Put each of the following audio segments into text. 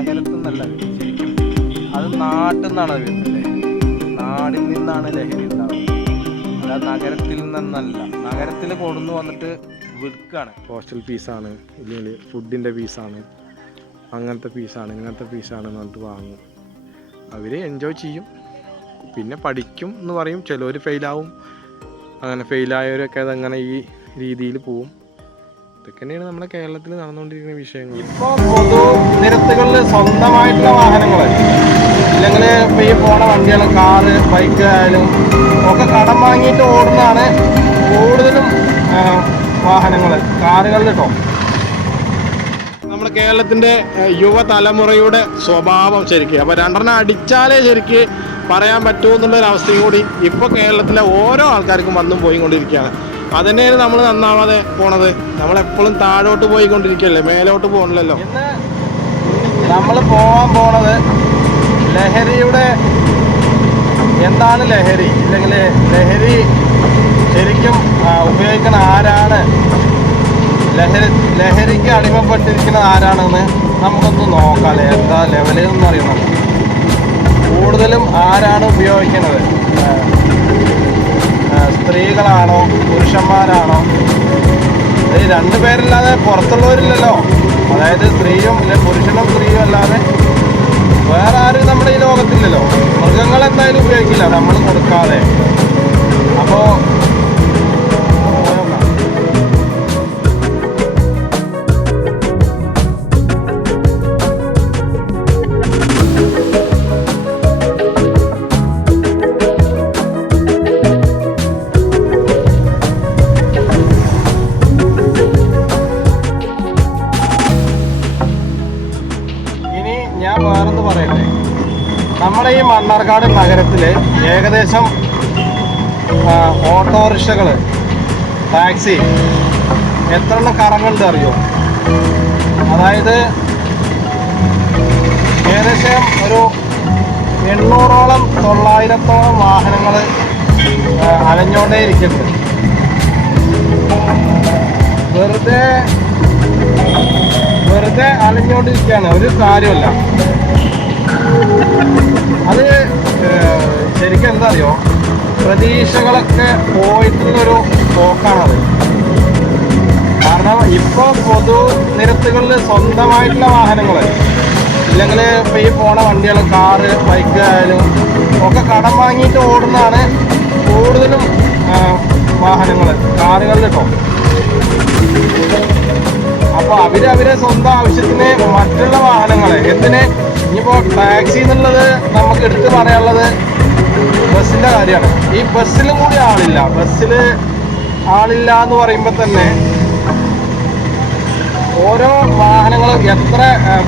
നഗരത്തിൽ നിന്നല്ല ശരിക്കും. അത് നാട്ടിൽ നിന്നാണ് വരുന്നത്. നാടിൽ നിന്നാണ് ലഹരി ഉണ്ടാവുന്നത്. അല്ല നഗരത്തിൽ നിന്നല്ല. നഗരത്തിൽ കൊണ്ടു വന്നിട്ട് വിൽക്കാണ്. ഹോസ്റ്റൽ പീസാണ്, ഇല്ലെങ്കിൽ ഫുഡിൻ്റെ പീസാണ്, അങ്ങനത്തെ പീസാണ്, ഇങ്ങനത്തെ പീസാണ് എന്ന് പറഞ്ഞിട്ട് വാങ്ങും. അവർ എൻജോയ് ചെയ്യും, പിന്നെ പഠിക്കും എന്ന് പറയും. ചിലവർ ഫെയിലാവും. അങ്ങനെ ഫെയിലായവരൊക്കെ അതങ്ങനെ ഈ രീതിയിൽ പോവും. ഇതൊക്കെ തന്നെയാണ് നമ്മുടെ കേരളത്തിൽ നടന്നുകൊണ്ടിരിക്കുന്ന വിഷയങ്ങൾ. ഇപ്പോൾ പൊതു നിരത്തുകളിൽ സ്വന്തമായിട്ടുള്ള വാഹനങ്ങൾ, അല്ലെങ്കിൽ ഇപ്പോൾ ഈ പോണ വണ്ടികൾ, കാറ്, ബൈക്ക് ആയാലും ഒക്കെ കടം വാങ്ങിയിട്ട് ഓടുന്നതാണ് കൂടുതലും വാഹനങ്ങൾ, കാറുകളിൽ കേട്ടോ. നമ്മുടെ കേരളത്തിൻ്റെ യുവതലമുറയുടെ സ്വഭാവം ശരിക്കും, അപ്പോൾ രണ്ടെണ്ണം അടിച്ചാലേ ശരിക്ക് പറയാൻ പറ്റുമെന്നുള്ളൊരവസ്ഥയും കൂടി ഇപ്പോൾ കേരളത്തിലെ ഓരോ ആൾക്കാർക്കും വന്നും പോയിക്കൊണ്ടിരിക്കുകയാണ്. അതുതന്നെയാണ് നമ്മൾ നന്നാവാതെ പോണത്. നമ്മളെപ്പോഴും താഴോട്ട് പോയിക്കൊണ്ടിരിക്കുകയല്ലേ, മേലോട്ട് പോകണല്ലോ. ഇന്ന് നമ്മൾ പോകാൻ പോണത് ലഹരിയുടെ എന്താണ് ലഹരി, ഇല്ലെങ്കിൽ ലഹരി ശരിക്കും ഉപയോഗിക്കുന്ന ആരാണ്, ലഹരിക്ക് അടിമപ്പെട്ടിരിക്കുന്നത് ആരാണെന്ന് നമുക്കൊന്ന് നോക്കാം. എന്താ ലെവലെന്ന് അറിയണം. കൂടുതലും ആരാണ് ഉപയോഗിക്കുന്നത്? സ്ത്രീകളാണോ പുരുഷന്മാരാണോ? ഈ രണ്ടുപേരല്ലാതെ പുറത്തുള്ളവരില്ലല്ലോ. അതായത് സ്ത്രീയും പുരുഷനും സ്ത്രീയും അല്ലാതെ വേറെ ആരും നമ്മുടെ ഈ ലോകത്തില്ലല്ലോ. മൃഗങ്ങൾ എന്തായാലും ഉപയോഗിക്കില്ല നമ്മൾ കൊടുക്കാതെ. അപ്പോൾ ഞാൻ വേറെന്ന് പറയട്ടെ, നമ്മുടെ ഈ മണ്ണാർക്കാട് നഗരത്തിൽ ഏകദേശം ഓട്ടോറിക്ഷകൾ, ടാക്സി എത്ര എണ്ണം കറങ്ങുന്നുണ്ട് അറിയോ? അതായത് ഏകദേശം ഒരു 800ഓളം 900ഓളം വാഹനങ്ങൾ അലഞ്ഞോണ്ടേ ഇരിക്കുന്നുണ്ട്. വെറുതെ അലഞ്ഞോണ്ടിരിക്കുകയാണ്, ഒരു കാര്യമല്ല. അത് ശരിക്കും എന്താ അറിയോ, പ്രതീക്ഷകളൊക്കെ പോയിട്ടുള്ളൊരു പോക്കാണത്. കാരണം ഇപ്പോൾ പൊതു നിരത്തുകളിൽ സ്വന്തമായിട്ടുള്ള വാഹനങ്ങൾ, ഇല്ലെങ്കിൽ ഇപ്പോൾ ഈ പോണ വണ്ടികൾ, കാറ്, ബൈക്ക് ആയാലും ഒക്കെ കടം വാങ്ങിയിട്ട് ഓടുന്നതാണ് കൂടുതലും വാഹനങ്ങൾ, കാറുകളിൽ കേട്ടോ. അപ്പോൾ അവരെ സ്വന്തം ആവശ്യത്തിന് മറ്റുള്ള വാഹനങ്ങൾ എന്തിന്, ഇനിയിപ്പോൾ ടാക്സി എന്നുള്ളത് നമുക്ക് എടുത്ത് പറയാനുള്ളത് ബസ്സിൻ്റെ കാര്യമാണ്. ഈ ബസ്സിലും കൂടി ആളില്ല. ബസ്സിൽ ആളില്ല എന്ന് പറയുമ്പോൾ തന്നെ ഓരോ വാഹനങ്ങളും എത്ര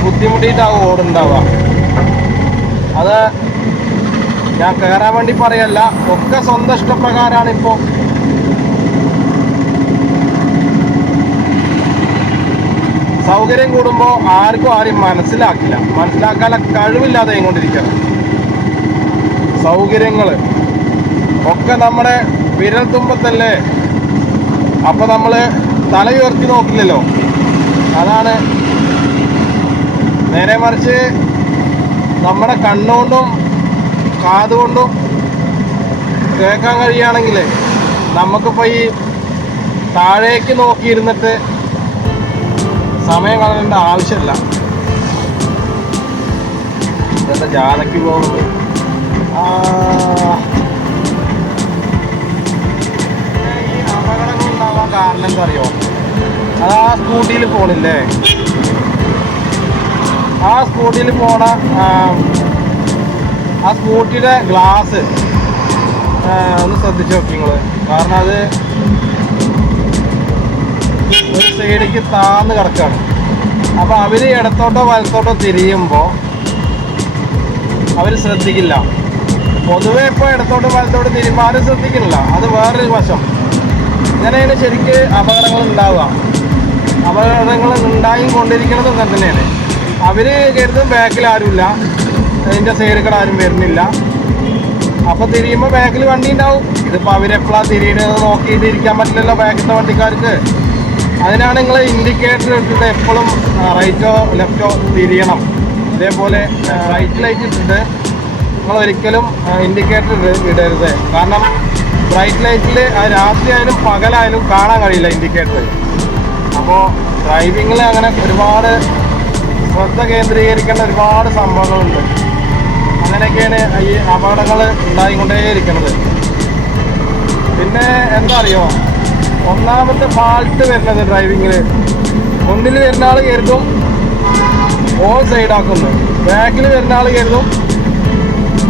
ബുദ്ധിമുട്ടിയിട്ടാവും ഓടുണ്ടാവുക. അത് ഞാൻ കയറാൻ വേണ്ടി പറയല്ല, ഒക്കെ സ്വന്തം ഇഷ്ടപ്രകാരമാണ്. ഇപ്പോൾ സൗകര്യം കൂടുമ്പോൾ ആരെയും മനസ്സിലാക്കാനുള്ള കഴിവില്ലാതെ കൊണ്ടിരിക്കണം. സൗകര്യങ്ങൾ ഒക്കെ നമ്മുടെ വിരൽ തുമ്പത്തല്ലേ. അപ്പോൾ നമ്മൾ തല ഉയർത്തി നോക്കില്ലല്ലോ. അതാണ്. നേരെ മറിച്ച് നമ്മുടെ കണ്ണുകൊണ്ടും കാതുകൊണ്ടും കേൾക്കാൻ കഴിയുകയാണെങ്കിൽ നമുക്കിപ്പോൾ ഈ താഴേക്ക് നോക്കിയിരുന്നിട്ട് സമയം കളയേണ്ട ആവശ്യമില്ല. ഇന്നത്തെ ജാഥയ്ക്ക് പോകുന്നത് ഈ അപകടങ്ങൾ ഉണ്ടാവാൻ കാരണം എന്താ അറിയോ? അത് ആ സ്കൂട്ടിയിൽ പോണില്ലേ, ആ സ്കൂട്ടിയിൽ പോണ ആ സ്കൂട്ടിയുടെ ഗ്ലാസ് ഒന്ന് ശ്രദ്ധിച്ച് നോക്കി നിങ്ങൾ. കാരണം അത് ഒരു സൈഡിലേക്ക് താന്ന് കിടക്കുകയാണ്. അപ്പോൾ അവർ ഇടത്തോട്ടോ വലത്തോട്ടോ തിരിയുമ്പോൾ അവർ ശ്രദ്ധിക്കില്ല. പൊതുവെ ഇപ്പോൾ ഇടത്തോട്ട് വലത്തോട്ട് തിരിയുമ്പോൾ ആരും ശ്രദ്ധിക്കുന്നില്ല. അത് വേറൊരു വശം. ഇങ്ങനെയാണ് ശരിക്ക് അപകടങ്ങൾ ഉണ്ടാവുക. അപകടങ്ങൾ ഉണ്ടായി കൊണ്ടിരിക്കുന്നത് അങ്ങനെ തന്നെയാണ്. അവർ കരുതും ബാക്കിൽ ആരുമില്ല, അതിൻ്റെ സൈഡിൽ കൂടെ ആരും വരുന്നില്ല. അപ്പോൾ തിരിയുമ്പോൾ ബാക്കിൽ വണ്ടി ഉണ്ടാവും. ഇതിപ്പോൾ അവരെപ്പോഴാണ് തിരിയണത് നോക്കിയിട്ട് ഇരിക്കാൻ പറ്റില്ലല്ലോ ബാക്കിലത്തെ വണ്ടിക്കാർക്ക്. അതിനാണ് നിങ്ങൾ ഇൻഡിക്കേറ്റർ ഇട്ടിട്ട് എപ്പോഴും റൈറ്റോ ലെഫ്റ്റോ തിരിയണം. ഇതേപോലെ ബ്രൈറ്റ് ലൈറ്റ് ഇട്ടിട്ട് നിങ്ങൾ ഒരിക്കലും ഇൻഡിക്കേറ്റർ ഇടരുത്. കാരണം ബ്രൈറ്റ് ലൈറ്റിൽ രാത്രിയായാലും പകലായാലും കാണാൻ കഴിയില്ല ഇൻഡിക്കേറ്റർ. അപ്പോൾ ഡ്രൈവിങ്ങിൽ അങ്ങനെ ഒരുപാട് ശ്രദ്ധ കേന്ദ്രീകരിക്കേണ്ട ഒരുപാട് സംഭവങ്ങളുണ്ട്. അങ്ങനെയൊക്കെയാണ് ഈ അപകടങ്ങൾ ഉണ്ടായിക്കൊണ്ടേയിരിക്കുന്നത്. പിന്നെ എന്താ അറിയോ, ഒന്നാമത്തെ ഫാൾട്ട് വരുന്നത് ഡ്രൈവിങ്ങിൽ, മുന്നിൽ വരുന്ന ആൾ കരുതും ഓൺ സൈഡാക്കുന്നു, ബാക്കിൽ വരുന്ന ആൾ കരുതും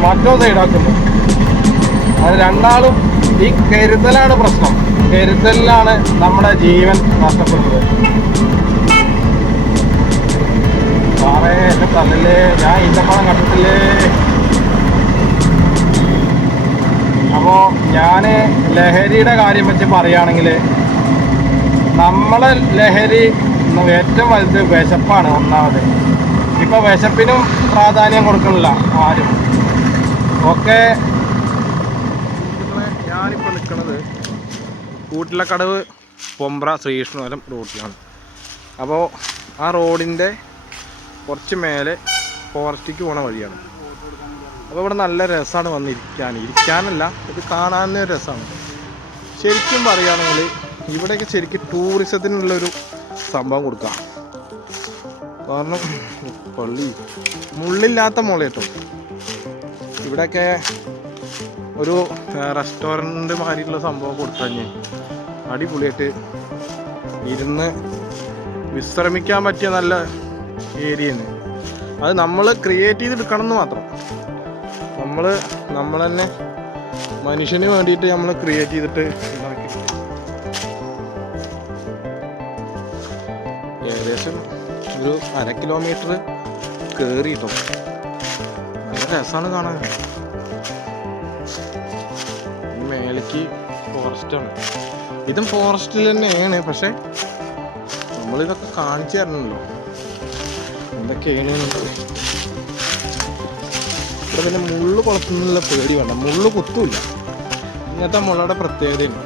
മറ്റോ സൈഡാക്കുന്നു. അത് രണ്ടാളും ഈ കരുതലാണ് പ്രശ്നം. കരുതലിലാണ് നമ്മുടെ ജീവൻ നഷ്ടപ്പെടുന്നത്. സാറേ എന്നെ തന്നില്ലേ, ഞാൻ ഈന്തപ്പഴം കണ്ടിട്ടില്ലേ. അപ്പോൾ ഞാൻ ലഹരിയുടെ കാര്യം വെച്ച് പറയുകയാണെങ്കിൽ, നമ്മളെ ലഹരി ഏറ്റവും വലുത് വിശപ്പാണ്. ഒന്നാമത് ഇപ്പോൾ വിശപ്പിനും പ്രാധാന്യം കൊടുക്കണില്ല ആരും. ഒക്കെ ഞാനിപ്പോൾ നിൽക്കുന്നത് കൂട്ടിലക്കടവ് പൊമ്പ്ര ശ്രീകൃഷ്ണപുരം റോഡിലാണ്. അപ്പോൾ ആ റോഡിൻ്റെ കുറച്ച് മേലെ ഫോറസ്റ്റിക്ക് പോണ വഴിയാണ്. അപ്പോൾ ഇവിടെ നല്ല രസമാണ് ഇരിക്കാനല്ല, ഇത് കാണാൻ രസമാണ്. ശരിക്കും പറയുകയാണെങ്കിൽ ഇവിടെയൊക്കെ ശരിക്കും ടൂറിസത്തിനുള്ളൊരു സംഭവം കൊടുക്കാം. കാരണം പള്ളി മുള്ളില്ലാത്ത മുള കേട്ടോ. ഇവിടെയൊക്കെ ഒരു റെസ്റ്റോറൻറ്റ് മാതിരിയുള്ള സംഭവം കൊടുത്തഞ്ഞ് അടിപൊളിയായിട്ട് ഇരുന്ന് വിശ്രമിക്കാൻ പറ്റിയ നല്ല ഏരിയയാണ്. അത് നമ്മൾ ക്രിയേറ്റ് ചെയ്തെടുക്കണം എന്ന് മാത്രം. നമ്മൾ തന്നെ മനുഷ്യന് വേണ്ടിയിട്ട് നമ്മൾ ക്രിയേറ്റ് ചെയ്തിട്ട് ഉണ്ടാക്കി. ഏകദേശം ഒരു 1/2 കിലോമീറ്റർ കയറിയിട്ടോ. നല്ല രസമാണ് കാണാൻ. ഈ മേലേക്ക് ഫോറസ്റ്റാണ്. ഇതും ഫോറസ്റ്റിൽ തന്നെയാണ്, പക്ഷെ നമ്മളിതൊക്കെ കാണിച്ചു തരണമല്ലോ എന്തൊക്കെയാണ്. ഇവിടെ പിന്നെ മുള്ളു കുളത്തുന്നുള്ള പേടി വേണ്ട, മുള്ളു കുത്തൂല്ല. ഇങ്ങനത്തെ മുളയുടെ പ്രത്യേകതയാണ്.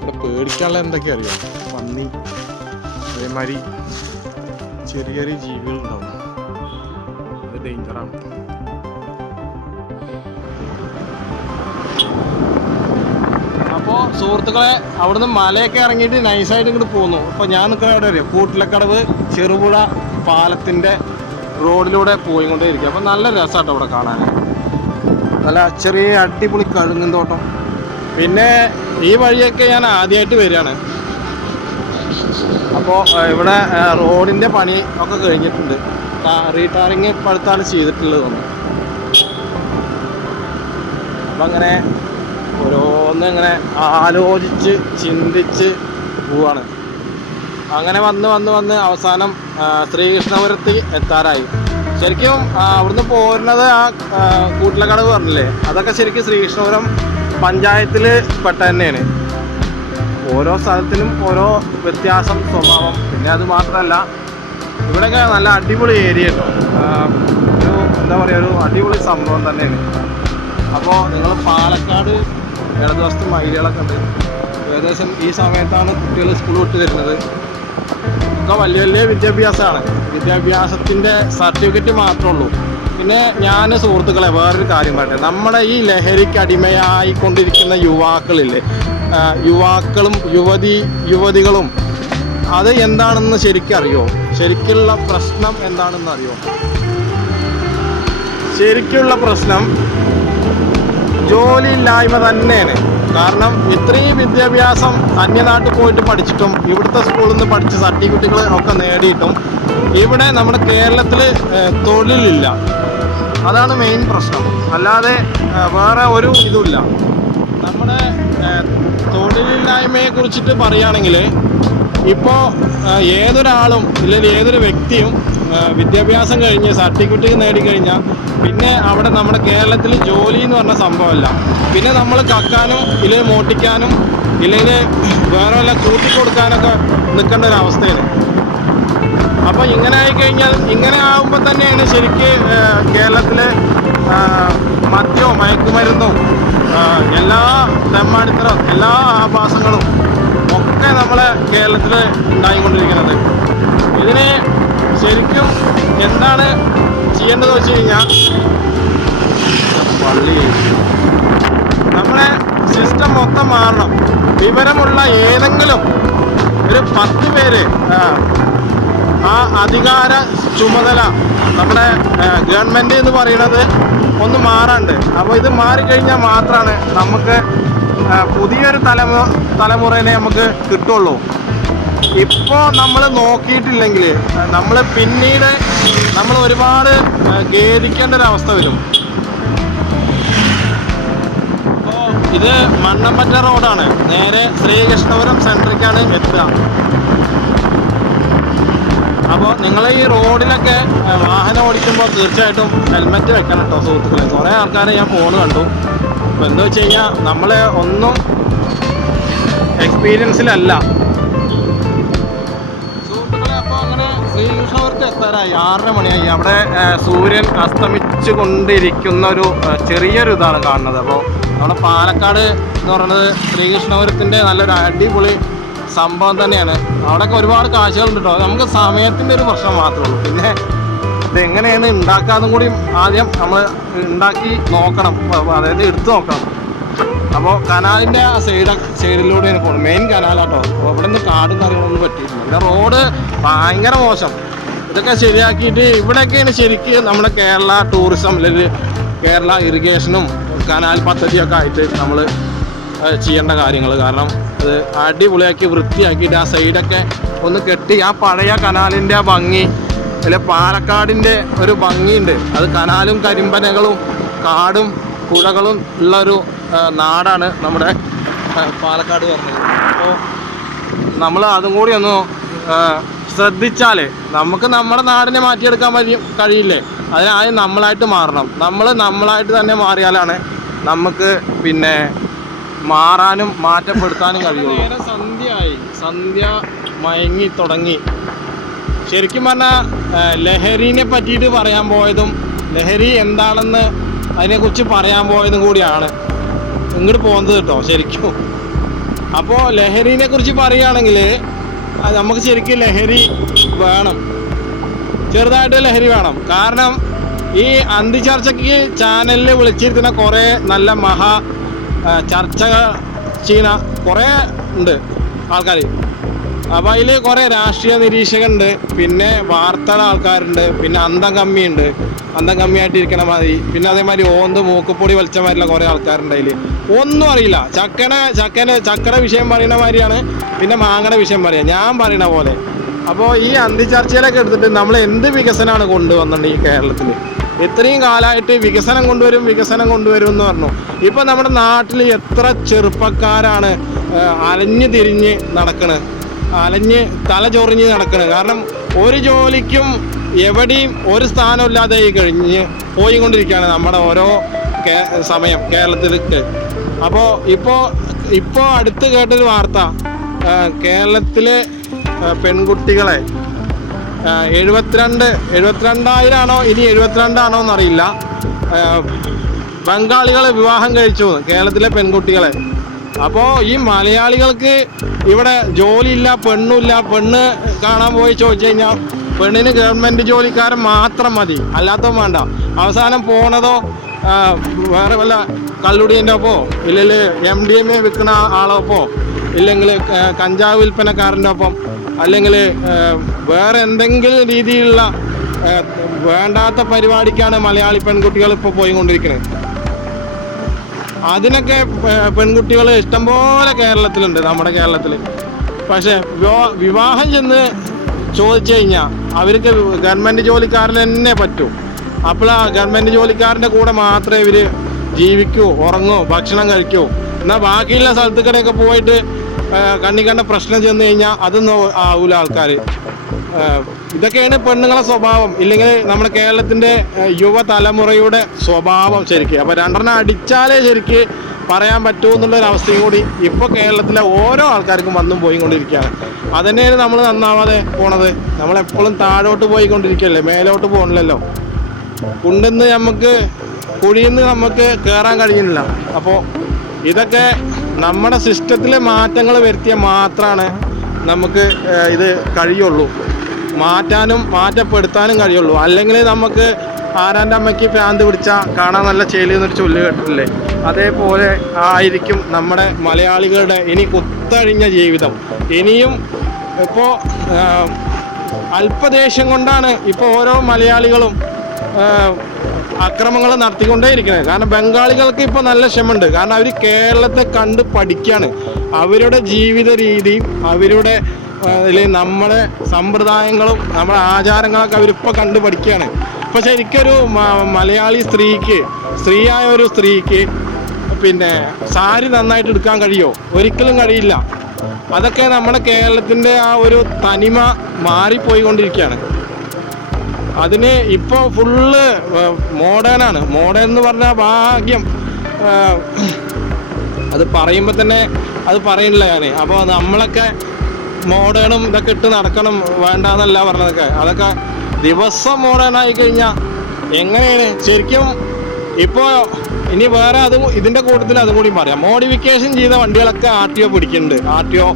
ഇവിടെ പേടിക്കാനുള്ള എന്തൊക്കെയാ അറിയാം, പന്നി, അതേമാതിരി ചെറിയ ചെറിയ ജീവികളുണ്ടാവും. അത് ഡേഞ്ചറാണ്. അപ്പോൾ സുഹൃത്തുക്കളെ, അവിടുന്ന് മലയൊക്കെ ഇറങ്ങിയിട്ട് നൈസായിട്ട് ഇങ്ങോട്ട് പോന്നു. അപ്പോൾ ഞാൻ നിൽക്കുന്ന എവിടെ അറിയാം, കൂട്ടിലക്കടവ് ചെറുപുഴ പാലത്തിൻ്റെ റോഡിലൂടെ പോയിക്കൊണ്ടേ ഇരിക്കുക. അപ്പോൾ നല്ല രസമാട്ടോ ഇവിടെ കാണാൻ. നല്ല ചെറിയ അടിപൊളി കഴുങ്ങും തോട്ടം. പിന്നെ ഈ വഴിയൊക്കെ ഞാൻ ആദ്യമായിട്ട് വരികയാണ്. അപ്പോൾ ഇവിടെ റോഡിൻ്റെ പണി ഒക്കെ കഴിഞ്ഞിട്ടുണ്ട്. റീടാറിങ് ഇപ്പോൾ അടുത്താണ് ചെയ്തിട്ടുള്ളത് തോന്നുന്നു. അപ്പം അങ്ങനെ ഓരോന്നിങ്ങനെ ആലോചിച്ച് ചിന്തിച്ച് പോവാണ്. അങ്ങനെ വന്ന് അവസാനം ശ്രീകൃഷ്ണപുരത്ത് എത്താറായി. ശരിക്കും അവിടുന്ന് പോരുന്നത് ആ കൂട്ടിലക്കടവ് പറഞ്ഞില്ലേ, അതൊക്കെ ശരിക്കും ശ്രീകൃഷ്ണപുരം പഞ്ചായത്തിൽ പെട്ട തന്നെയാണ്. ഓരോ സ്ഥലത്തിനും ഓരോ വ്യത്യാസം, സ്വഭാവം. പിന്നെ അത് മാത്രമല്ല, ഇവിടെയൊക്കെ നല്ല അടിപൊളി ഏരിയ കേട്ടോ. ഒരു എന്താ പറയുക, ഒരു അടിപൊളി സംഭവം തന്നെയാണ്. അപ്പോൾ നിങ്ങൾ പാലക്കാട് ഇടതുവശത്ത് മൈലുകളൊക്കെ ഉണ്ട്. ഏകദേശം ഈ സമയത്താണ് കുട്ടികൾ സ്കൂൾ വിട്ട് വരുന്നത്. ഒക്കെ വലിയ വലിയ വിദ്യാഭ്യാസമാണ്. വിദ്യാഭ്യാസത്തിൻ്റെ സർട്ടിഫിക്കറ്റ് മാത്രമേ ഉള്ളൂ. പിന്നെ ഞാൻ സുഹൃത്തുക്കളെ വേറൊരു കാര്യം പറയട്ടെ, നമ്മുടെ ഈ ലഹരിക്ക് അടിമയായിക്കൊണ്ടിരിക്കുന്ന യുവാക്കളില്ലേ, യുവാക്കളും യുവതികളും, അത് എന്താണെന്ന് ശരിക്കും അറിയോ? ശരിക്കുള്ള പ്രശ്നം എന്താണെന്ന് അറിയോ? ശരിക്കുള്ള പ്രശ്നം ജോലിയില്ലായ്മ തന്നെയാണ്. കാരണം ഇത്രയും വിദ്യാഭ്യാസം അന്യനാട്ടിൽ പോയിട്ട് പഠിച്ചിട്ടും ഇവിടുത്തെ സ്കൂളിൽ നിന്ന് പഠിച്ച സർട്ടിഫിക്കറ്റുകൾ ഒക്കെ നേടിയിട്ടും ഇവിടെ നമ്മുടെ കേരളത്തിൽ തൊഴിലില്ല. അതാണ് മെയിൻ പ്രശ്നം. അല്ലാതെ വേറെ ഒരു ഇതുമില്ല. നമ്മുടെ തൊഴിലില്ലായ്മയെ കുറിച്ചിട്ട് പറയുകയാണെങ്കിൽ, ഇപ്പോൾ ഏതൊരാളും ഇല്ലെങ്കിൽ ഏതൊരു വ്യക്തിയും വിദ്യാഭ്യാസം കഴിഞ്ഞ് സർട്ടിഫിക്കറ്റ് നേടിക്കഴിഞ്ഞാൽ പിന്നെ അവിടെ നമ്മുടെ കേരളത്തിൽ ജോലി എന്ന് പറഞ്ഞ സംഭവമല്ല. പിന്നെ നമ്മൾ കക്കാനും ഇല്ലെങ്കിൽ മോട്ടിക്കാനും ഇല്ലെങ്കിൽ വേറെ വല്ല കൂട്ടിക്കൊടുക്കാനൊക്കെ നിൽക്കേണ്ട ഒരു അവസ്ഥയാണ്. അപ്പോൾ ഇങ്ങനെ ആയിക്കഴിഞ്ഞാൽ, ഇങ്ങനെ ആകുമ്പോൾ തന്നെയാണ് ശരിക്ക് കേരളത്തിൽ മദ്യവും മയക്കുമരുന്നും എല്ലാ തെമ്മാടിത്തരം എല്ലാ ആഭാസങ്ങളും ഒക്കെ നമ്മളെ കേരളത്തിൽ ഉണ്ടായിക്കൊണ്ടിരിക്കുന്നത്. ഇതിന് ശരിക്കും എന്താണ് ചെയ്യേണ്ടതെന്ന് വെച്ച് കഴിഞ്ഞാൽ നമ്മളെ സിസ്റ്റം മൊത്തം മാറണം. വിവരമുള്ള ഏതെങ്കിലും ഒരു 10 പേര് ആ അധികാര ചുമതല നമ്മുടെ ഗവൺമെൻറ് എന്ന് പറയുന്നത് ഒന്ന് മാറാണ്ട്. അപ്പോൾ ഇത് മാറിക്കഴിഞ്ഞാൽ മാത്രമാണ് നമുക്ക് പുതിയൊരു തലമുറയെ നമുക്ക് കിട്ടുള്ളൂ. ഇപ്പോൾ നമ്മൾ നോക്കിയിട്ടില്ലെങ്കിൽ നമ്മൾ പിന്നീട് നമ്മൾ ഒരുപാട് ഖേദിക്കേണ്ട ഒരവസ്ഥ വരും. അപ്പോൾ ഇത് മണ്ണമ്പറ്റ റോഡാണ്, നേരെ ശ്രീകൃഷ്ണപുരം സെൻട്രിക്കാണ് എത്തുക. അപ്പോൾ നിങ്ങൾ ഈ റോഡിലൊക്കെ വാഹനം ഓടിക്കുമ്പോൾ തീർച്ചയായിട്ടും ഹെൽമെറ്റ് വെക്കണം കേട്ടോ സുഹൃത്തുക്കളെ. കുറേ ആൾക്കാരെ ഞാൻ ഫോൺ കണ്ടു. അപ്പോൾ എന്താ വെച്ച് കഴിഞ്ഞാൽ നമ്മൾ ഒന്നും എക്സ്പീരിയൻസിലല്ല സുഹൃത്തുക്കളെ. അപ്പോൾ അങ്ങനെ ശ്രീകൃഷ്ണപുരത്ത് എത്താറായി, 6:30 മണിയായി. അവിടെ സൂര്യൻ അസ്തമിച്ചു കൊണ്ടിരിക്കുന്ന ഒരു ചെറിയൊരു ഇതാണ് കാണുന്നത്. അപ്പോൾ നമ്മുടെ പാലക്കാട് എന്ന് പറയുന്നത് ശ്രീകൃഷ്ണപുരത്തിൻ്റെ നല്ലൊരു അടിപൊളി സംഭവം തന്നെയാണ്. അവിടെയൊക്കെ ഒരുപാട് കാഴ്ചകളുണ്ട് കേട്ടോ. നമുക്ക് സമയത്തിൻ്റെ ഒരു പ്രശ്നം മാത്രമേ ഉള്ളൂ. പിന്നെ ഇതെങ്ങനെയാണ് ഉണ്ടാക്കാന്നും കൂടി ആദ്യം നമ്മൾ ഉണ്ടാക്കി നോക്കണം, അതായത് എടുത്തു നോക്കണം. അപ്പോൾ കനാലിൻ്റെ ആ സൈഡിലൂടെയാണ് പോകുന്നത്, മെയിൻ കനാലാട്ടോ. അപ്പോൾ ഇവിടെ നിന്ന് കാടും കാര്യങ്ങളൊന്നും പറ്റിയിട്ടില്ല. പിന്നെ റോഡ് ഭയങ്കര മോശം. ഇതൊക്കെ ശരിയാക്കിയിട്ട് ഇവിടെയൊക്കെയാണ് ശരിക്കും നമ്മുടെ കേരള ടൂറിസം അല്ലെങ്കിൽ കേരള ഇറിഗേഷനും കനാൽ പദ്ധതിയൊക്കെ ആയിട്ട് നമ്മൾ ചെയ്യേണ്ട കാര്യങ്ങൾ. കാരണം അത് അടിപൊളിയാക്കി വൃത്തിയാക്കിയിട്ട് ആ സൈഡൊക്കെ ഒന്ന് കെട്ടി ആ പഴയ കനാലിൻ്റെ ആ ഭംഗി, അല്ലെ പാലക്കാടിൻ്റെ ഒരു ഭംഗിയുണ്ട്. അത് കനാലും കരിമ്പനകളും കാടും പുഴകളും ഉള്ളൊരു നാടാണ് നമ്മുടെ പാലക്കാട് പറഞ്ഞത്. അപ്പോൾ നമ്മൾ അതും കൂടി ഒന്ന് ശ്രദ്ധിച്ചാൽ നമുക്ക് നമ്മുടെ നാടിനെ മാറ്റിയെടുക്കാൻ കഴിയില്ലേ? അതിനാദ്യം നമ്മളായിട്ട് മാറണം. നമ്മളായിട്ട് തന്നെ മാറിയാലാണ് നമുക്ക് പിന്നെ മാറാനും മാറ്റപ്പെടുത്താനും കഴിയുള്ളൂ. നേരെ സന്ധ്യ മയങ്ങി തുടങ്ങി. ശരിക്കും പറഞ്ഞാൽ ലഹരിനെ പറ്റിയിട്ട് പറയാൻ പോയതും ലഹരി എന്താണെന്ന് അതിനെക്കുറിച്ച് പറയാൻ പോയതും കൂടിയാണ് ഇങ്ങോട്ട് പോകുന്നത് കേട്ടോ ശരിക്കും. അപ്പോൾ ലഹരിനെ കുറിച്ച് പറയുകയാണെങ്കിൽ നമുക്ക് ശരിക്കും ലഹരി വേണം, ചെറുതായിട്ട് ലഹരി വേണം. കാരണം ഈ അന്തിചർച്ചയ്ക്ക് ചാനലിൽ വിളിച്ചിരുത്തുന്ന കുറേ നല്ല ചർച്ച ചെയ്യുന്ന കുറേ ഉണ്ട് ആൾക്കാർ. അപ്പോൾ അതിൽ കുറേ രാഷ്ട്രീയ നിരീക്ഷകരുണ്ട്, പിന്നെ വാർത്തയുടെ ആൾക്കാരുണ്ട്, പിന്നെ അന്തം കമ്മിയായിട്ടിരിക്കണ മതി, പിന്നെ അതേമാതിരി ഓന്ത് മൂക്കുപ്പൊടി വലിച്ചമാരില്ല കുറേ ആൾക്കാരുണ്ട്. അതിൽ ഒന്നും അറിയില്ല. ചക്കയുടെ വിഷയം പറയുന്ന മാതിരിയാണ്, പിന്നെ മാങ്ങയുടെ വിഷയം പറയുക, ഞാൻ പറയുന്ന പോലെ. അപ്പോൾ ഈ അന്തിചർച്ചയിലൊക്കെ എടുത്തിട്ട് നമ്മൾ എന്ത് വികസനമാണ് കൊണ്ടുവന്നിട്ടുണ്ട് ഈ കേരളത്തിൽ? ഇത്രയും കാലമായിട്ട് വികസനം കൊണ്ടുവരും എന്ന് പറഞ്ഞു. ഇപ്പം നമ്മുടെ നാട്ടിൽ എത്ര ചെറുപ്പക്കാരാണ് അലഞ്ഞു തിരിഞ്ഞ് നടക്കണത്, തല ചൊറിഞ്ഞ് നടക്കണത്. കാരണം ഒരു ജോലിക്കും എവിടെയും ഒരു സ്ഥാനമില്ലാതെ കഴിഞ്ഞ് പോയിക്കൊണ്ടിരിക്കുകയാണ് നമ്മുടെ ഓരോ സമയം കേരളത്തിലേക്ക്. അപ്പോൾ ഇപ്പോൾ അടുത്ത് കേട്ടൊരു വാർത്ത, കേരളത്തിലെ പെൺകുട്ടികളെ 72,000 ആണോ ഇനി 72 ആണോ എന്നറിയില്ല, ബംഗാളികളെ വിവാഹം കഴിച്ചു കേരളത്തിലെ പെൺകുട്ടികളെ. അപ്പോൾ ഈ മലയാളികൾക്ക് ഇവിടെ ജോലിയില്ല, പെണ്ണുമില്ല. പെണ്ണ് കാണാൻ പോയി ചോദിച്ചു കഴിഞ്ഞാൽ പെണ്ണിന് ഗവൺമെൻറ് ജോലിക്കാരൻ മാത്രം മതി, അല്ലാത്തതും വേണ്ട. അവസാനം പോണതോ വേറെ വല്ല കള്ളുടിയൻ്റെ ഒപ്പോ, ഇല്ലെങ്കിൽ MDMA വിൽക്കുന്ന ആളൊപ്പോ, ഇല്ലെങ്കിൽ കഞ്ചാവ് വിൽപ്പനക്കാരൻ്റെ ഒപ്പം, അല്ലെങ്കിൽ വേറെ എന്തെങ്കിലും രീതിയിലുള്ള വേണ്ടാത്ത പരിപാടിക്കാണ് മലയാളി പെൺകുട്ടികൾ ഇപ്പോൾ പോയിക്കൊണ്ടിരിക്കുന്നത്. അതിനൊക്കെ പെൺകുട്ടികൾ ഇഷ്ടംപോലെ കേരളത്തിലുണ്ട്, നമ്മുടെ കേരളത്തിൽ. പക്ഷേ വിവാഹം ചെന്ന് ചോദിച്ചു കഴിഞ്ഞാൽ അവർക്ക് ഗവൺമെൻറ് ജോലിക്കാരന് തന്നെ പറ്റൂ. അപ്പോൾ ആ ഗവൺമെൻറ് ജോലിക്കാരൻ്റെ കൂടെ മാത്രമേ ഇവർ ജീവിക്കൂ, ഉറങ്ങൂ, ഭക്ഷണം കഴിക്കൂ. എന്നാൽ ബാക്കിയുള്ള സ്ഥലത്തുകൂടെയൊക്കെ പോയിട്ട് കണ്ട പ്രശ്നം ചെന്ന് കഴിഞ്ഞാൽ അതൊന്നും ആവൂല ആൾക്കാർ. ഇതൊക്കെയാണ് പെണ്ണുങ്ങളെ സ്വഭാവം, ഇല്ലെങ്കിൽ നമ്മുടെ കേരളത്തിൻ്റെ യുവതലമുറയുടെ സ്വഭാവം ശരിക്കും. അപ്പോൾ 2 അടിച്ചാലേ ശരിക്ക് പറയാൻ പറ്റൂ എന്നുള്ളൊരവസ്ഥയും കൂടി ഇപ്പോൾ കേരളത്തിലെ ഓരോ ആൾക്കാർക്കും വന്നും പോയിക്കൊണ്ടിരിക്കുകയാണ്. അതുതന്നെയാണ് നമ്മൾ നന്നാവാതെ പോണത്. നമ്മളെപ്പോഴും താഴോട്ട് പോയിക്കൊണ്ടിരിക്കുകയല്ലേ, മേലോട്ട് പോകണില്ലല്ലോ. കുണ്ടെന്ന് നമുക്ക് കുഴിയിൽ നിന്ന് നമുക്ക് കയറാൻ കഴിയുന്നില്ല. അപ്പോൾ ഇതൊക്കെ നമ്മുടെ സിസ്റ്റത്തിൽ മാറ്റങ്ങൾ വരുത്തിയാൽ മാത്രമാണ് നമുക്ക് ഇത് കഴിയുള്ളൂ, മാറ്റപ്പെടുത്താനും കഴിയുള്ളൂ. അല്ലെങ്കിൽ നമുക്ക് ആരാൻ്റെ അമ്മയ്ക്ക് ഭ്രാന്ത് പിടിച്ചാൽ കാണാൻ നല്ല ചേലി എന്നൊരു ചൊല്ല് കേട്ടിട്ടില്ലേ? അതേപോലെ ആയിരിക്കും നമ്മുടെ മലയാളികളുടെ ഇനി കുത്തഴിഞ്ഞ ജീവിതം. ഇനിയും ഇപ്പോൾ അല്പദേശം കൊണ്ടാണ് ഇപ്പോൾ ഓരോ മലയാളികളും അക്രമങ്ങൾ നടത്തിക്കൊണ്ടേയിരിക്കുന്നത്. കാരണം ബംഗാളികൾക്ക് ഇപ്പോൾ നല്ല ക്ഷമയുണ്ട്. കാരണം അവർ കേരളത്തെ കണ്ട് പഠിക്കുകയാണ്. അവരുടെ ജീവിത രീതിയും അവരുടെ നമ്മുടെ സമ്പ്രദായങ്ങളും നമ്മുടെ ആചാരങ്ങളൊക്കെ അവരിപ്പോൾ കണ്ട് പഠിക്കുകയാണ്. ഇപ്പോൾ ശരിക്കൊരു മലയാളി സ്ത്രീയായ ഒരു സ്ത്രീക്ക് പിന്നെ സാരി നന്നായിട്ട് എടുക്കാൻ കഴിയുമോ? ഒരിക്കലും കഴിയില്ല. അതൊക്കെ നമ്മുടെ കേരളത്തിൻ്റെ ആ ഒരു തനിമ മാറിപ്പോയിക്കൊണ്ടിരിക്കുകയാണ്. അതിന് ഇപ്പോൾ ഫുള്ള് മോഡേണാണ്. മോഡേൺ എന്ന് പറഞ്ഞാൽ ഭാഗ്യം, അത് പറയുമ്പോൾ തന്നെ അത് പറയണില്ല ഞാൻ. അപ്പോൾ നമ്മളൊക്കെ മോഡേണും ഇതൊക്കെ ഇട്ട് നടക്കണം വേണ്ടെന്നല്ല പറഞ്ഞതൊക്കെ. അതൊക്കെ ദിവസം മോഡേണായി കഴിഞ്ഞാൽ എങ്ങനെയാണ് ശരിക്കും? ഇപ്പോൾ ഇനി വേറെ ഇതിൻ്റെ കൂട്ടത്തിൽ അതും കൂടി പറയാം. മോഡിഫിക്കേഷൻ ചെയ്ത വണ്ടികളൊക്കെ RTO പിടിക്കുന്നുണ്ട്. RTO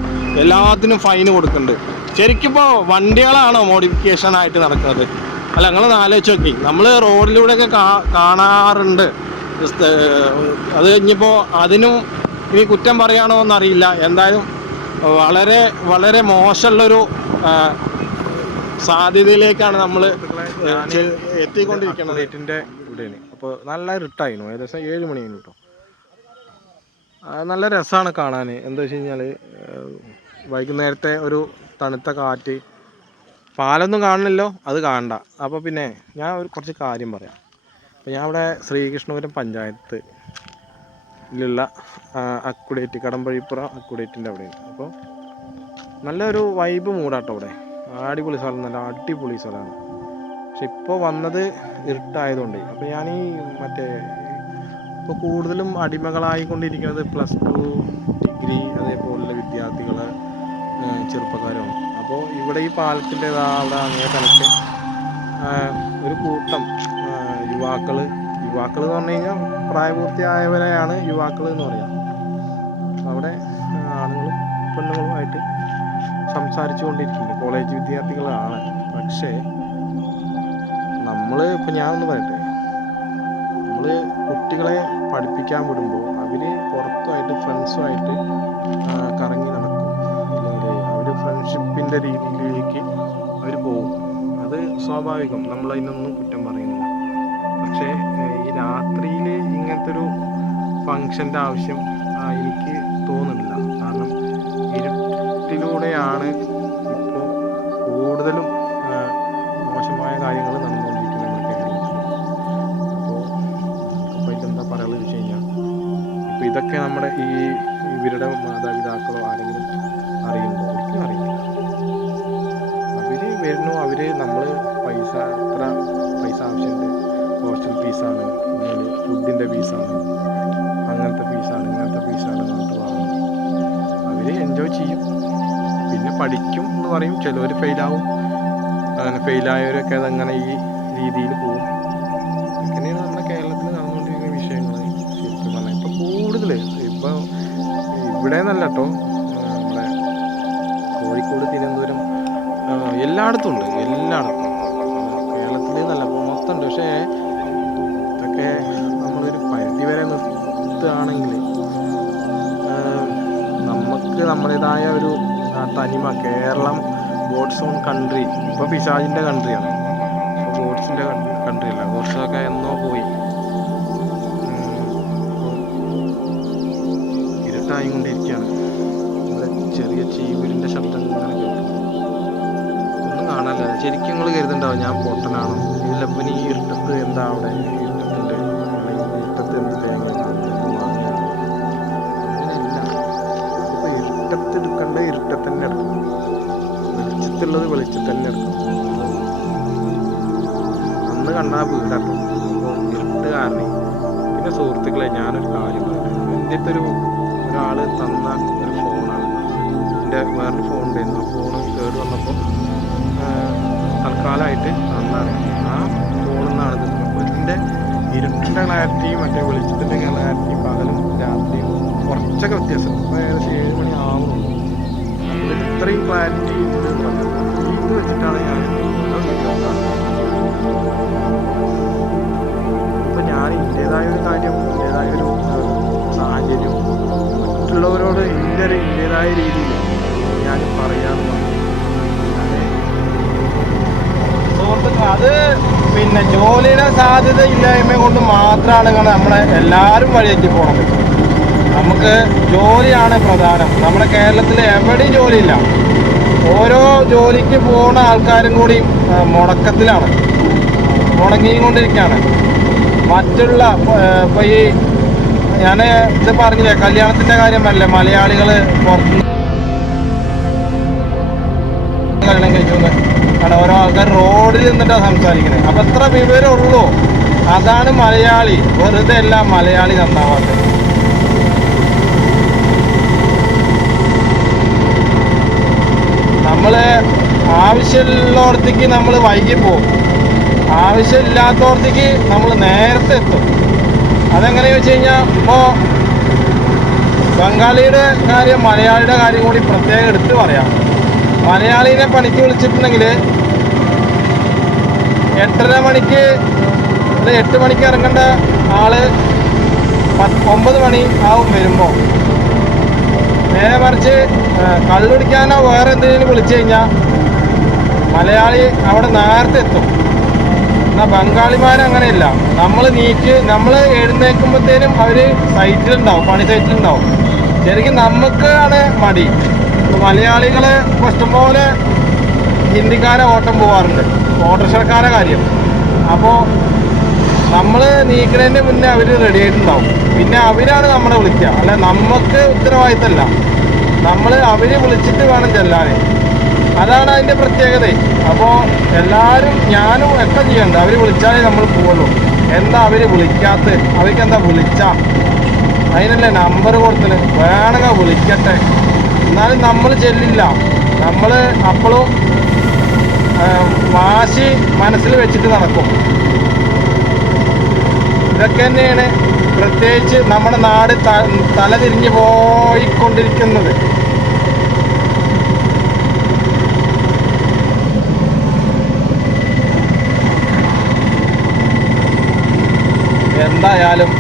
എല്ലാത്തിനും ഫൈന് കൊടുക്കുന്നുണ്ട്. ശരിക്കും ഇപ്പോൾ വണ്ടികളാണോ മോഡിഫിക്കേഷൻ ആയിട്ട് നടക്കുന്നത്? അല്ല, നിങ്ങളൊന്ന് ആലോചിച്ച് നോക്കി. നമ്മൾ റോഡിലൂടെയൊക്കെ കാണാറുണ്ട്. അത് കഴിഞ്ഞപ്പോൾ അതിനും ഇനി കുറ്റം പറയാണോ എന്നറിയില്ല. എന്തായാലും വളരെ വളരെ മോശമുള്ളൊരു സാധ്യതയിലേക്കാണ് നമ്മൾ എത്തിക്കൊണ്ടിരിക്കുന്നത്. ഇവിടെയാണ്. അപ്പോൾ നല്ല ഇരുട്ടായിരുന്നു, ഏകദേശം 7 മണി കഴിഞ്ഞു കേട്ടോ. നല്ല രസമാണ് കാണാൻ. എന്താ വെച്ച് കഴിഞ്ഞാൽ വൈകുന്നേരത്തെ ഒരു തണുത്ത കാറ്റ്. പാലൊന്നും കാണണല്ലോ, അത് കാണണ്ട. അപ്പോൾ പിന്നെ ഞാൻ കുറച്ച് കാര്യം പറയാം. അപ്പോൾ ഞാൻ ഇവിടെ ശ്രീകൃഷ്ണപുരം പഞ്ചായത്തിലുള്ള അക്കുഡേറ്റ്, കടമ്പഴിപ്പുറം അക്കുഡേറ്റിൻ്റെ അവിടെയാണ്. അപ്പോൾ നല്ലൊരു വൈബ് മൂടാട്ടോ ഇവിടെ. അടിപൊളി സ്ഥലം, നല്ല അടിപൊളി സ്ഥലമാണ്. പക്ഷെ ഇപ്പോൾ വന്നത് ഇരുട്ടായതുകൊണ്ട്. അപ്പോൾ ഞാൻ ഇപ്പോൾ കൂടുതലും അടിമകളായിക്കൊണ്ടിരിക്കുന്നത് +2 ഡിഗ്രി അതേപോലുള്ള വിദ്യാർത്ഥികൾ, ചെറുപ്പക്കാരാണ്. അപ്പോൾ ഇവിടെ ഈ പാലത്തിൻ്റെ അവിടെ അങ്ങേ തലക്ക് ഒരു കൂട്ടം യുവാക്കൾ എന്ന് പറഞ്ഞു കഴിഞ്ഞാൽ പ്രായപൂർത്തിയായവരെയാണ് യുവാക്കൾ എന്ന് പറയാം. അവിടെ ആണുങ്ങളും പെണ്ണുങ്ങളുമായിട്ട് സംസാരിച്ചു കൊണ്ടിരിക്കുന്നുണ്ട്. കോളേജ് വിദ്യാർത്ഥികളാണ്. പക്ഷേ ഇപ്പോൾ ഞാനൊന്ന് പറയട്ടെ, നമ്മൾ കുട്ടികളെ പഠിപ്പിക്കാൻ വിടുമ്പോൾ അവർ പുറത്തുമായിട്ട് ഫ്രണ്ട്സുമായിട്ട് കറങ്ങി നടക്കും. അല്ലെങ്കിൽ അവർ ഫ്രണ്ട്ഷിപ്പിൻ്റെ രീതിയിലേക്ക് അവർ പോകും. അത് സ്വാഭാവികം, നമ്മളതിനൊന്നും കുറ്റം പറയുന്നില്ല. പക്ഷേ ഈ രാത്രിയിൽ ഇങ്ങനത്തെ ഒരു ഫങ്ഷൻ്റെ ആവശ്യം എനിക്ക് തോന്നുന്നില്ല. കാരണം ഇരുട്ടിലൂടെയാണ് ഇപ്പോൾ കൂടുതലും മോശമായ കാര്യങ്ങൾ നടന്നുകൊണ്ടിരിക്കുന്നത് നമ്മുടെ കേരളത്തിൽ. അപ്പോൾ ഇതെന്താ പറയുക വെച്ച് കഴിഞ്ഞാൽ, ഇപ്പോൾ ഇതൊക്കെ നമ്മുടെ ഇവരുടെ മാതാപിതാക്കളോ ആരെങ്കിലും അറിയുന്നുണ്ടോ? ഒരിക്കലും അറിയില്ല. അവർ വരുന്നു, നമ്മൾ എത്ര പൈസ ആവശ്യമുണ്ട്, ഹോസ്റ്റൽ ഫീസാണ്, ഫുഡിൻ്റെ ഫീസാണ്, അങ്ങനത്തെ ഫീസാണ്, ഇങ്ങനത്തെ ഫീസാണ് എന്നിട്ട് വാങ്ങും. അവർ എൻജോയ് ചെയ്യും, പിന്നെ പഠിക്കും എന്ന് പറയും. ചിലവർ ഫെയിലാവും. അങ്ങനെ ഫെയിലായവരൊക്കെ അതങ്ങനെ ഈ രീതിയിൽ പോകും. ഇങ്ങനെയാണ് നമ്മുടെ കേരളത്തിൽ നടന്നുകൊണ്ടിരിക്കുന്ന വിഷയങ്ങൾ. ശരിക്കും പറഞ്ഞാൽ ഇപ്പോൾ കൂടുതൽ ഇപ്പോൾ ഇവിടെ നിന്നല്ല കേട്ടോ, നമ്മുടെ കോഴിക്കോട്, തിരുവനന്തപുരം, എല്ലായിടത്തും ഉണ്ട്. കേരളത്തിൽ നിന്നല്ല, മൊത്തം ഉണ്ട്. പക്ഷേ ഇതൊക്കെ നമ്മളൊരു പരിധി വരെ നിർത്തുകയാണെങ്കിൽ നമുക്ക് നമ്മുടേതായ ഒരു തനിമ. Keralam God's own country. ഇപ്പോൾ പിശാചിൻ്റെ കൺട്രിയാണ്. ഇപ്പോൾ ഗോഡ്സിൻ്റെ കൺട്രി അല്ല. ഗോഡ്സൊക്കെ എന്നോ പോയി. ഇരുട്ടായിക്കൊണ്ടിരിക്കുകയാണ്. ഇവിടെ ചെറിയ ചീവീടിൻ്റെ ശബ്ദം ഇങ്ങനെ കേൾക്കും. ഒന്നും കാണാനില്ല. ശരിക്കും നിങ്ങൾ കരുതുന്നുണ്ടാവും ഞാൻ പൊട്ടനാണോ? ഇതിലപ്പം ഈ ഇരുട്ടത്ത് എന്താ അവിടെ ഇരുട്ടത്തുണ്ട്, ഇരുട്ടത്ത് എന്ത് തേങ്ങ വാങ്ങിയത്? അങ്ങനെയല്ല. ഇപ്പോൾ ഇരുട്ടത്ത് എടുക്കേണ്ട ഇരുട്ടത്ത് തന്നെ എടുക്കണം, വെളിച്ചത്തുള്ളത് വെളിച്ചത്ത് തന്നെ എടുക്കണം. അന്ന് കണ്ടാൽ വീടാട്ടോ. അപ്പോൾ ഇരുട്ട് കാരണം. പിന്നെ സുഹൃത്തുക്കളെ, ഞാനൊരു കാര്യം പറയാം. എൻ്റെ അടുത്തൊരു ഒരാൾ തന്ന ഒരു ഫോണാണ്. എൻ്റെ വേറൊരു ഫോൺ ഉണ്ടായിരുന്നു. ആ ഫോൺ കേട് വന്നപ്പോൾ തൽക്കാലമായിട്ട് നന്നാണ്. ആ ഫോണിൽ നിന്നാണ് ഇത്. അപ്പോൾ ഇതിൻ്റെ ഇരുട്ട് ക്യാമറൻ്റെ ക്ലാരിറ്റിയും മറ്റേ വെളിച്ചത്തിൻ്റെ ക്ലാരിറ്റിയും പകലും രാത്രിയും കുറച്ചൊക്കെ വ്യത്യാസം. ഇപ്പോൾ ഏകദേശം 7 മണി ആവുന്നുള്ളൂ. അതിൽ ഇത്രയും ക്ലാരിറ്റി ഉണ്ടെന്ന് പറഞ്ഞാൽ ഇത് വെച്ചിട്ടാണ് ഞാൻ ഇപ്പം ഞാൻ എൻ്റേതായൊരു കാര്യം, എൻ്റേതായൊരു സാഹചര്യം മറ്റുള്ളവരോട് എൻ്റേതായ രീതിയിൽ ഞാൻ പറയാറുണ്ട്. അത് പിന്നെ ജോലിയുടെ സാധ്യത ഇല്ലായ്മ കൊണ്ട് മാത്രമാണ് നമ്മളെ എല്ലാവരും വഴിയേക്ക് പോണത്. നമുക്ക് ജോലിയാണ് പ്രധാനം. നമ്മുടെ കേരളത്തിൽ എവിടെയും ജോലിയില്ല. ഓരോ ജോലിക്ക് പോകുന്ന ആൾക്കാരും കൂടി മുടക്കത്തിലാണ്, മുടങ്ങിക്കൊണ്ടിരിക്കുകയാണ്. മറ്റുള്ള ഇപ്പോൾ ഈ ഞാൻ ഇത് പറഞ്ഞില്ലേ, കല്യാണത്തിൻ്റെ കാര്യമല്ലേ, മലയാളികൾ പുറത്തുനിന്ന് കല്യാണം കഴിക്കുന്നത് കാരണം ഓരോ ആൾക്കാർ റോഡിൽ നിന്നിട്ടാണ് സംസാരിക്കുന്നത്. അപ്പം എത്ര വിവരമുള്ളൂ, അതാണ് മലയാളി. വെറുതെ അല്ല മലയാളി നന്നാവാത്തത്. നമ്മൾ ആവശ്യമുള്ളോടത്തേക്ക് നമ്മൾ വൈകി പോകും, ആവശ്യമില്ലാത്തടത്തേക്ക് നമ്മൾ നേരത്തെ എത്തും. അതെങ്ങനെയാണെന്ന് വെച്ച് കഴിഞ്ഞാൽ, ഇപ്പോൾ ബംഗാളിയുടെ കാര്യം മലയാളിയുടെ കാര്യം കൂടി പ്രത്യേകം എടുത്ത് പറയാം. മലയാളീനെ പണിക്ക് വിളിച്ചിട്ടുണ്ടെങ്കിൽ 8:30 മണിക്ക് അല്ലെങ്കിൽ 8 മണിക്ക് ഇറങ്ങേണ്ട ആള് 9 മണി ആവും വരുമ്പോൾ. നേരെ മറിച്ച് കള്ളുടിക്കാനോ വേറെ എന്തെങ്കിലും വിളിച്ചു കഴിഞ്ഞാൽ മലയാളി അവിടെ നേരത്തെ എത്തും. എന്നാൽ ബംഗാളിമാരങ്ങനെയല്ല. നമ്മൾ എഴുന്നേൽക്കുമ്പോഴത്തേനും അവർ സൈറ്റിലുണ്ടാവും, പണി സൈറ്റിലുണ്ടാവും. ശരിക്കും നമുക്കാണ് മടി. മലയാളികൾ ഇഷ്ടംപോലെ ഹിന്ദിക്കാരെ ഓട്ടം പോകാറുണ്ട്, ഓട്ടോറിക്ഷക്കാരെ കാര്യം. അപ്പോൾ നമ്മൾ നീക്കുന്നതിന് മുന്നേ അവർ റെഡി ആയിട്ടുണ്ടാവും. പിന്നെ അവരാണ് നമ്മളെ വിളിക്കുക, അല്ല നമുക്ക് ഉത്തരവാദിത്തമല്ല. അവർ വിളിച്ചിട്ട് വേണം ചെല്ലാൻ. അതാണ് അതിൻ്റെ പ്രത്യേകത. അപ്പോൾ എല്ലാവരും, ഞാനും ഒക്കെ ചെയ്യണ്ട. അവർ വിളിച്ചാലേ നമ്മൾ പോവുള്ളൂ. എന്താ അവർ വിളിക്കാത്ത? അവർക്ക് എന്താ വിളിച്ചാൽ അതിനല്ലേ നമ്പർ കൊടുത്തത്? വേണമെങ്കിൽ വിളിക്കട്ടെ, എന്നാലും നമ്മൾ ചെല്ലില്ല. നമ്മൾ അപ്പോഴും വാശി മനസ്സിൽ വെച്ചിട്ട് നടക്കും. ഇതൊക്കെ തന്നെയാണ് പ്രത്യേകിച്ച് നമ്മുടെ നാട് തലതിരിഞ്ഞ് പോയിക്കൊണ്ടിരിക്കുന്നത്. എന്തായാലും